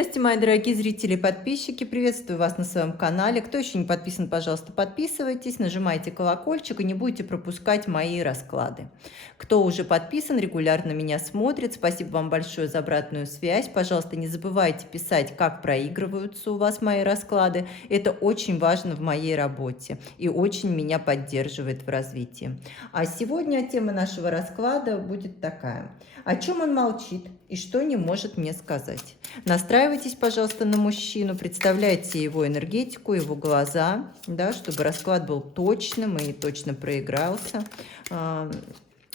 Здравствуйте, мои дорогие зрители и подписчики. Приветствую вас на своем канале. Кто еще не подписан, пожалуйста, подписывайтесь, нажимайте колокольчик и не будете пропускать мои расклады. Кто уже подписан, регулярно меня смотрит, спасибо вам большое за обратную связь. Пожалуйста, не забывайте писать, как проигрываются у вас мои расклады. Это очень важно в моей работе и очень меня поддерживает в развитии. А сегодня тема нашего расклада будет такая. О чем он молчит и что не может мне сказать? Настраивайтесь, пожалуйста, на мужчину, представляйте его энергетику, его глаза, да, чтобы расклад был точным и точно проигрался.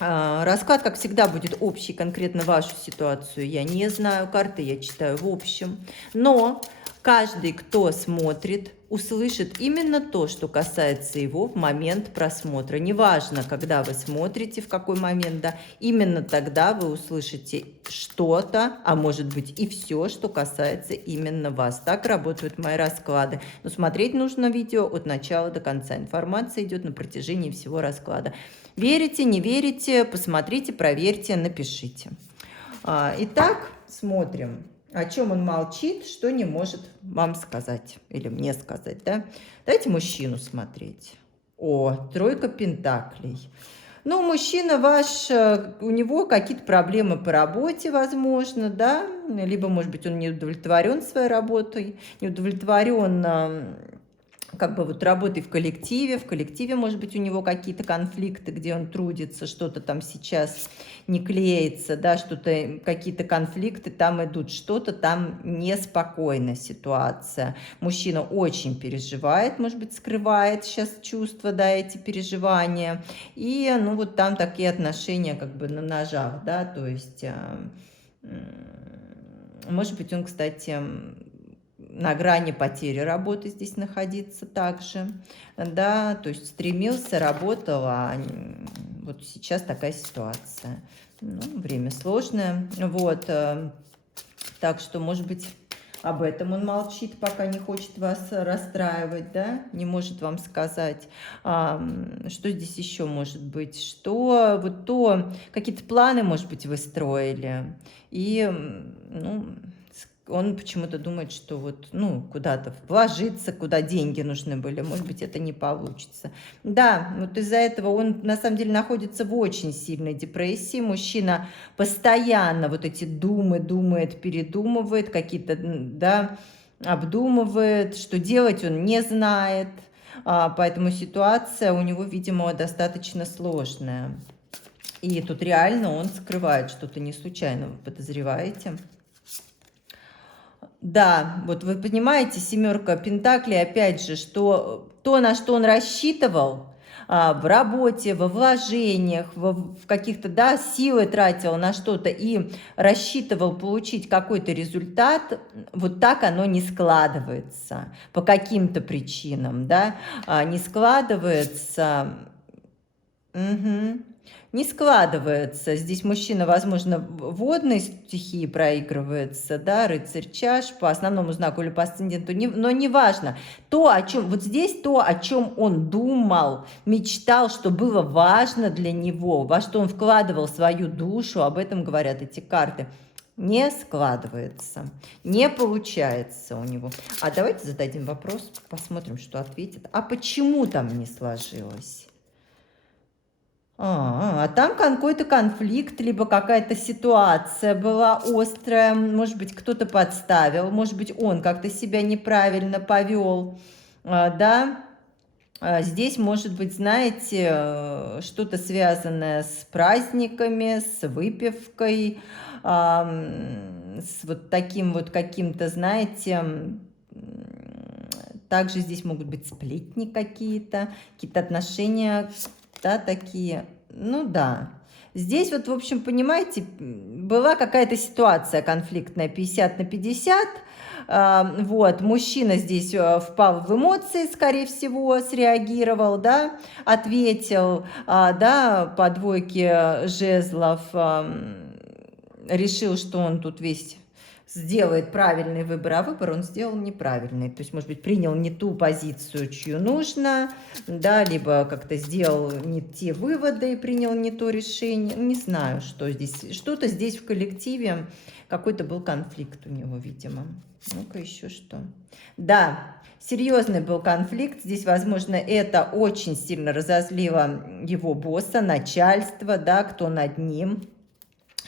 Расклад, как всегда, будет общий, конкретно вашу ситуацию я не знаю, карты я читаю в общем, но каждый, кто смотрит, услышит именно то, что касается его в момент просмотра. Неважно, когда вы смотрите, в какой момент, да, именно тогда вы услышите что-то, а может быть и все, что касается именно вас. Так работают мои расклады. Но смотреть нужно видео от начала до конца. Информация идет на протяжении всего расклада. Верите, не верите, посмотрите, проверьте, напишите. Итак, смотрим. О чем он молчит, что не может вам сказать или мне сказать, да? Давайте мужчину смотреть. О, тройка пентаклей. Ну, мужчина ваш, у него какие-то проблемы по работе, возможно, да? Либо, может быть, он не удовлетворен своей работой, не удовлетворен как бы вот работой в коллективе, может быть, у него какие-то конфликты, где он трудится, что-то там сейчас не клеится, да, что-то, какие-то конфликты там идут, что-то там неспокойная ситуация. Мужчина очень переживает, может быть, скрывает сейчас чувства, да, эти переживания, и, ну, вот там такие отношения как бы на ножах, да, то есть, может быть, он, кстати, на грани потери работы здесь находиться также, да, то есть стремился, работал, а вот сейчас такая ситуация. Ну, время сложное, вот, так что, может быть, об этом он молчит, пока не хочет вас расстраивать, да, не может вам сказать. Что здесь еще может быть? Что вот то, какие-то планы, может быть, вы строили, и, ну, он почему-то думает, что вот, ну, куда-то вложиться, куда деньги нужны были, может быть, это не получится. Да, вот из-за этого он, на самом деле, находится в очень сильной депрессии. Мужчина постоянно вот эти думы думает, передумывает, какие-то, да, обдумывает, что делать он не знает. Поэтому ситуация у него, видимо, достаточно сложная. И тут реально он скрывает что-то не случайно, вы подозреваете? Да, вот вы понимаете, семерка пентаклей, опять же, что то, на что он рассчитывал, в работе, во вложениях, в каких-то, да, силы тратил на что-то и рассчитывал получить какой-то результат, вот так оно не складывается по каким-то причинам, да, не складывается. Угу. Не складывается. Здесь мужчина, возможно, водной стихии проигрывается, да, рыцарь чаш по основному знаку или по асценденту, но неважно. То, о чем, вот здесь то, о чем он думал, мечтал, что было важно для него, во что он вкладывал свою душу, об этом говорят эти карты, не складывается, не получается у него. А давайте зададим вопрос, посмотрим, что ответит. А почему там не сложилось? А там какой-то конфликт, либо какая-то ситуация была острая, может быть, кто-то подставил, может быть, он как-то себя неправильно повел, да. Здесь может быть, знаете, что-то связанное с праздниками, с выпивкой, с вот таким вот каким-то, знаете, также здесь могут быть сплетни какие-то отношения, да, такие, ну да. Здесь вот, в общем, понимаете, была какая-то ситуация конфликтная 50 на 50, вот, мужчина здесь впал в эмоции, скорее всего, среагировал, да, ответил, да, по двойке жезлов, решил, что он тут весь сделает правильный выбор, а выбор он сделал неправильный. То есть, может быть, принял не ту позицию, чью нужно, да, либо как-то сделал не те выводы и принял не то решение. Не знаю, что здесь. Что-то здесь в коллективе, какой-то был конфликт у него, видимо. Ну-ка, еще что. Да, серьезный был конфликт. Здесь, возможно, это очень сильно разозлило его босса, начальство, да, кто над ним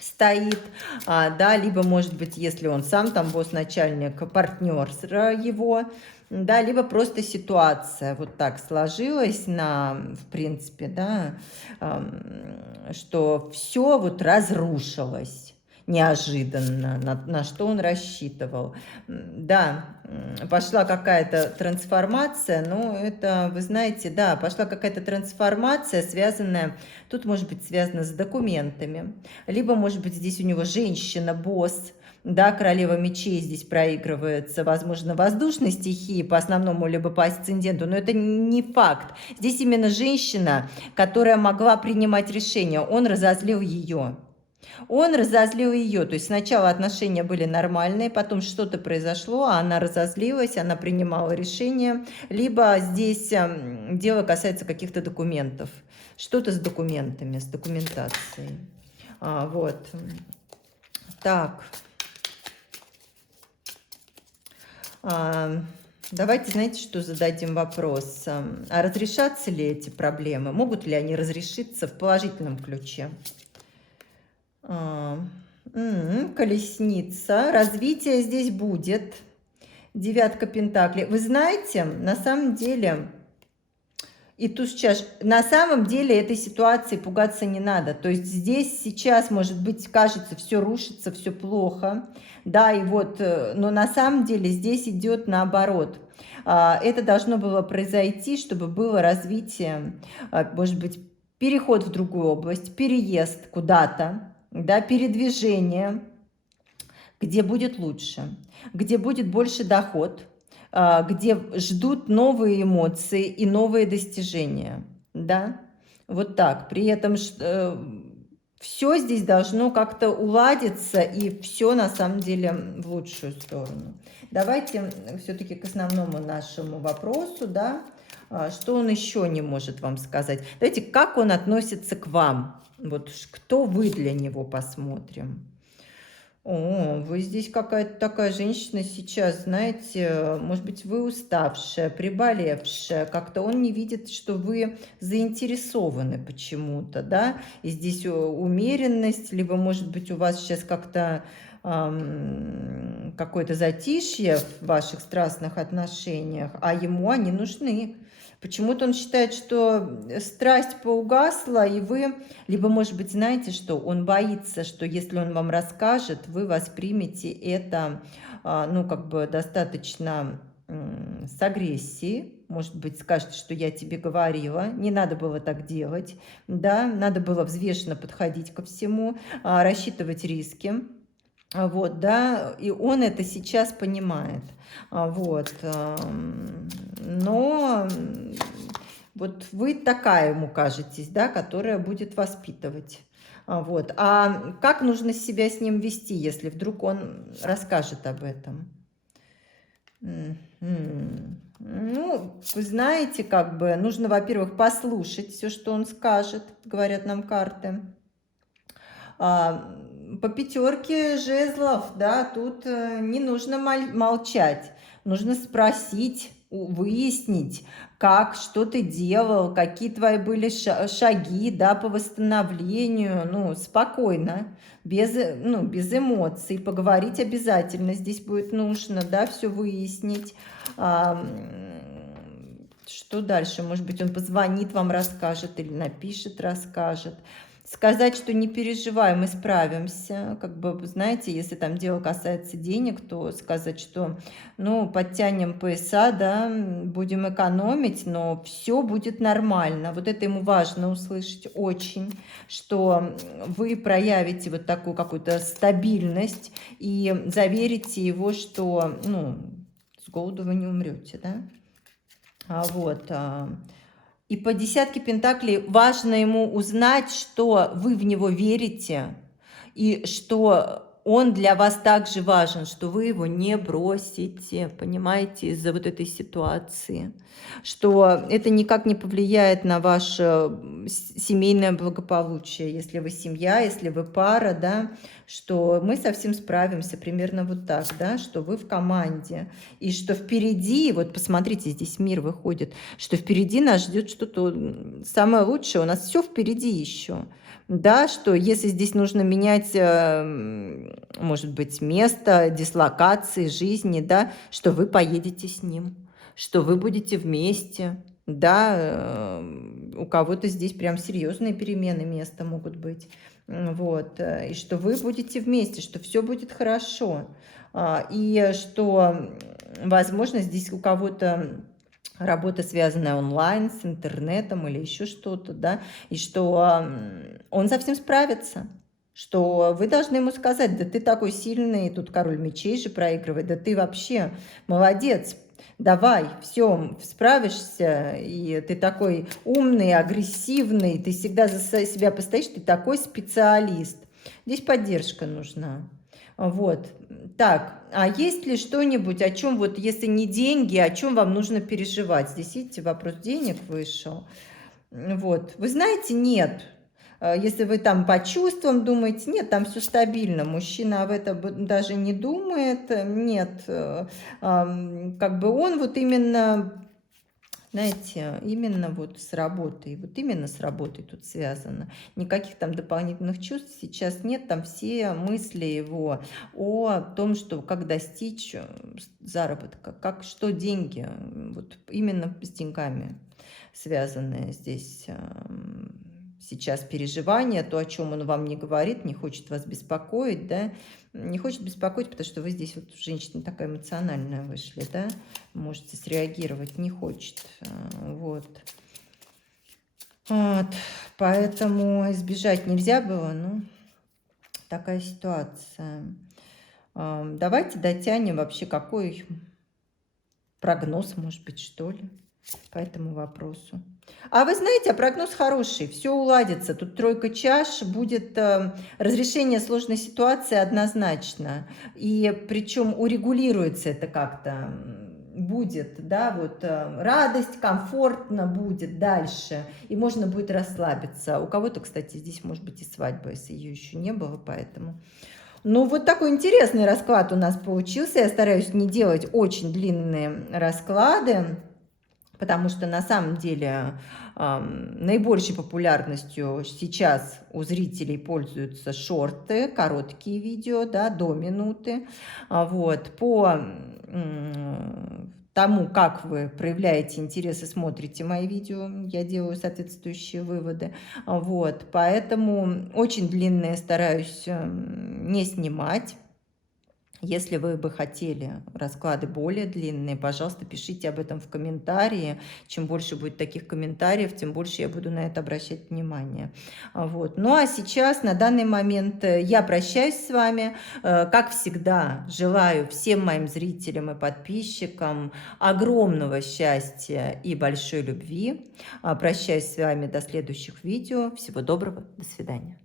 стоит, да, либо, может быть, если он сам там босс-начальник, партнер его, да, либо просто ситуация вот так сложилась в принципе, да, что все вот разрушилось неожиданно, на что он рассчитывал. Да, пошла какая-то трансформация, но это, вы знаете, да, пошла какая-то трансформация, связанная, тут может быть связана с документами, либо, может быть, здесь у него женщина-босс, да, королева мечей здесь проигрывается, возможно, воздушной стихии по основному, либо по асценденту, но это не факт. Здесь именно женщина, которая могла принимать решения, он разозлил ее. Он разозлил ее, то есть сначала отношения были нормальные, потом что-то произошло, а она разозлилась, она принимала решение, либо здесь дело касается каких-то документов, что-то с документами, с документацией. Вот. Так. Давайте, знаете, что зададим вопрос. А разрешатся ли эти проблемы? Могут ли они разрешиться в положительном ключе? Колесница. Развитие здесь будет. Девятка пентаклей. Вы знаете, на самом деле, и туз чаш, на самом деле этой ситуации пугаться не надо. То есть здесь сейчас, может быть, кажется, все рушится, все плохо. Да, и вот, но на самом деле здесь идет наоборот. Это должно было произойти, чтобы было развитие, может быть, переход в другую область, переезд куда-то. Да, передвижение, где будет лучше, где будет больше доход, где ждут новые эмоции и новые достижения, да, вот так. При этом все здесь должно как-то уладиться, и все на самом деле в лучшую сторону. Давайте все-таки к основному нашему вопросу, да, что он еще не может вам сказать. Давайте, как он относится к вам. Вот кто вы для него, посмотрим. О, вы здесь какая-то такая женщина сейчас, знаете, может быть, вы уставшая, приболевшая, как-то он не видит, что вы заинтересованы почему-то, да, и здесь умеренность, либо, может быть, у вас сейчас как-то какое-то затишье в ваших страстных отношениях, а ему они нужны. Почему-то он считает, что страсть поугасла, и вы... Либо, может быть, знаете, что он боится, что если он вам расскажет, вы воспримете это, ну, как бы достаточно с агрессией. Может быть, скажет, что я тебе говорила, не надо было так делать, да, надо было взвешенно подходить ко всему, рассчитывать риски. Вот, да, и он это сейчас понимает. Вот, но вот вы такая ему кажетесь, да, которая будет воспитывать. Вот, а как нужно себя с ним вести, если вдруг он расскажет об этом? Ну, вы знаете, как бы нужно, во-первых, послушать все, что он скажет, говорят нам карты. По пятерке жезлов, да, тут не нужно молчать, нужно спросить, выяснить, как, что ты делал, какие твои были шаги, да, по восстановлению, ну, спокойно, без эмоций, поговорить обязательно здесь будет нужно, да, все выяснить. Что дальше? Может быть, он позвонит вам, расскажет или напишет, расскажет. Сказать, что не переживай, мы справимся. Как бы, знаете, если там дело касается денег, то сказать, что, ну, подтянем пояса, да, будем экономить, но все будет нормально. Вот это ему важно услышать очень, что вы проявите вот такую какую-то стабильность и заверите его, что, ну, с голоду вы не умрете, да. Вот. И по десятке пентаклей важно ему узнать, что вы в него верите, и что он для вас также важен, что вы его не бросите, понимаете, из-за вот этой ситуации, что это никак не повлияет на ваше семейное благополучие, если вы семья, если вы пара, да, что мы совсем справимся, примерно вот так, да, что вы в команде, и что впереди, вот посмотрите, здесь мир выходит, что впереди нас ждет что-то самое лучшее, у нас все впереди еще. Да, что если здесь нужно менять, может быть, место дислокации, жизни, да, что вы поедете с ним, что вы будете вместе, да, у кого-то здесь прям серьезные перемены места могут быть, вот, и что вы будете вместе, что все будет хорошо, и что, возможно, здесь у кого-то работа, связанная онлайн, с интернетом или еще что-то, да, и что он совсем справится, что вы должны ему сказать, да ты такой сильный, тут король мечей же проигрывает, да ты вообще молодец, давай, все, справишься, и ты такой умный, агрессивный, ты всегда за себя постоишь, ты такой специалист. Здесь поддержка нужна. Вот, так, а есть ли что-нибудь, о чем вот, если не деньги, о чем вам нужно переживать? Здесь, видите, вопрос денег вышел. Вот, вы знаете, нет. Если вы там по чувствам думаете, нет, там все стабильно, мужчина об этом даже не думает, нет, как бы он вот именно, знаете, именно вот с работой, вот именно с работой тут связано. Никаких там дополнительных чувств сейчас нет, там все мысли его о том, что как достичь заработка, как, что деньги, вот именно с деньгами связанные здесь сейчас переживания, то, о чем он вам не говорит, не хочет вас беспокоить, да, не хочет беспокоить, потому что вы здесь вот женщина такая эмоциональная вышли, да, можете среагировать, не хочет, вот. Вот, поэтому избежать нельзя было, ну, такая ситуация. Давайте дотянем вообще, какой прогноз, может быть, что ли, по этому вопросу. А вы знаете, прогноз хороший, все уладится. Тут тройка чаш, будет разрешение сложной ситуации однозначно. И причем урегулируется это как-то, будет, да, вот радость, комфортно будет дальше. И можно будет расслабиться. У кого-то, кстати, здесь может быть и свадьба, если ее еще не было, поэтому... Ну, вот такой интересный расклад у нас получился. Я стараюсь не делать очень длинные расклады, потому что на самом деле наибольшей популярностью сейчас у зрителей пользуются шорты, короткие видео, да, до минуты. Вот, по тому, как вы проявляете интерес и смотрите мои видео, я делаю соответствующие выводы. Вот, поэтому очень длинные стараюсь не снимать. Если вы бы хотели расклады более длинные, пожалуйста, пишите об этом в комментарии. Чем больше будет таких комментариев, тем больше я буду на это обращать внимание. Вот. Ну а сейчас, на данный момент, я прощаюсь с вами. Как всегда, желаю всем моим зрителям и подписчикам огромного счастья и большой любви. Прощаюсь с вами до следующих видео. Всего доброго, до свидания.